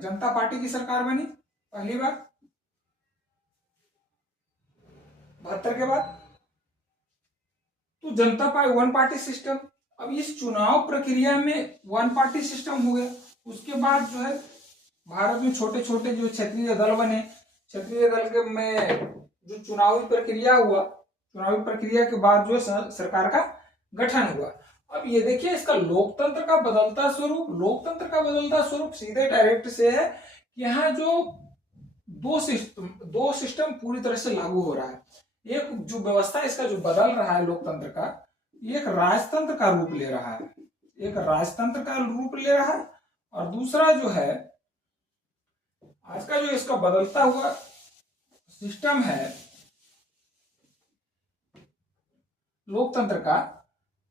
जनता party की सरकार बनी पहली बार 72 के बाद। तो जनता पार्टी वन पार्टी सिस्टम। अब इस चुनाव प्रक्रिया में वन पार्टी सिस्टम हो गया। उसके बाद जो है भारत में छोटे छोटे जो क्षेत्रीय दल बने, क्षेत्रीय दल के में जो चुनावी प्रक्रिया हुआ, चुनावी प्रक्रिया के बाद जो सरकार का गठन हुआ। अब ये देखिए इसका लोकतंत्र का बदलता स्वरूप, लोकतंत्र का बदलता स्वरूप सीधे डायरेक्ट से है कि यहाँ जो दो सिस्टम पूरी तरह से लागू हो रहा है। एक जो व्यवस्था इसका जो बदल रहा है लोकतंत्र का, एक राजतंत्र का रूप ले रहा है, एक राजतंत्र का रूप ले रहा है। और दूसरा जो है आज का जो इसका बदलता हुआ सिस्टम है लोकतंत्र का,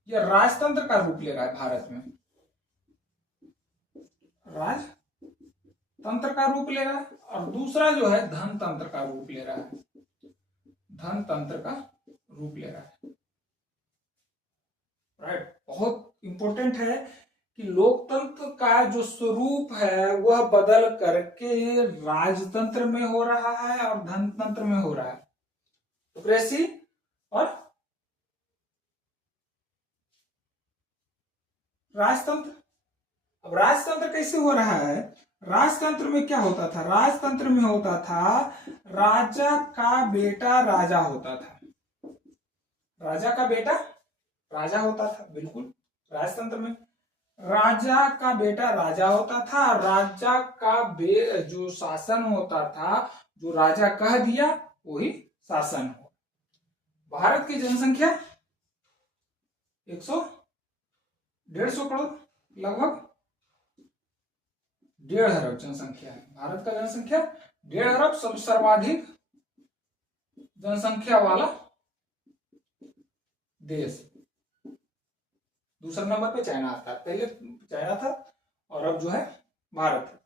यह राजतंत्र का रूप ले रहा है। भारत में राजतंत्र का रूप ले रहा है। और दूसरा जो है धनतंत्र का रूप ले रहा है, धनतंत्र का रूप ले रहा है। राइट, बहुत इंपॉर्टेंट है कि लोकतंत्र का जो स्वरूप है वह बदल करके राजतंत्र में हो रहा है और धनतंत्र में हो रहा है, डेमोक्रेसी और राजतंत्र। अब राजतंत्र कैसे हो रहा है? राजतंत्र में क्या होता था? राजतंत्र में होता था राजा का बेटा राजा होता था, राजा का बेटा राजा होता था। बिल्कुल, राजतंत्र में राजा का बेटा राजा होता था। राजा का जो शासन होता था, जो राजा कह दिया वही शासन हो। भारत की जनसंख्या 150 करोड़, लगभग 1.5 अरब जनसंख्या है। भारत का जनसंख्या 1.5 अरब, सर्वाधिक जनसंख्या वाला देश। दूसरे नंबर पे चाइना आता है, पहले चाइना था और अब जो है भारत है।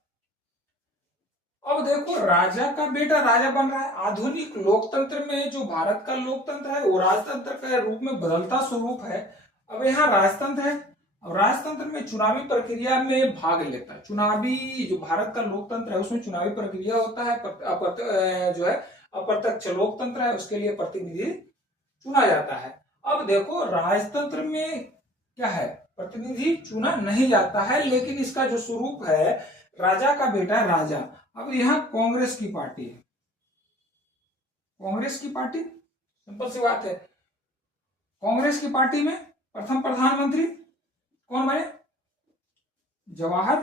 अब देखो राजा का बेटा राजा बन रहा है। आधुनिक लोकतंत्र में जो भारत का लोकतंत्र है वो राजतंत्र के रूप में बदलता स्वरूप है। अब यहाँ राजतंत्र है और राजतंत्र में चुनावी प्रक्रिया में भाग लेता है। चुनावी जो भारत का लोकतंत्र है उसमें चुनावी प्रक्रिया होता है, जो है अप्रत्यक्ष लोकतंत्र है, उसके लिए प्रतिनिधि चुना जाता है। अब देखो राजतंत्र में क्या है, प्रतिनिधि चुना नहीं जाता है, लेकिन इसका जो स्वरूप है राजा का बेटा राजा। अब यहां कांग्रेस की पार्टी है, कांग्रेस की पार्टी, सिंपल सी बात है। कांग्रेस की पार्टी में प्रथम प्रधानमंत्री कौन बने? जवाहर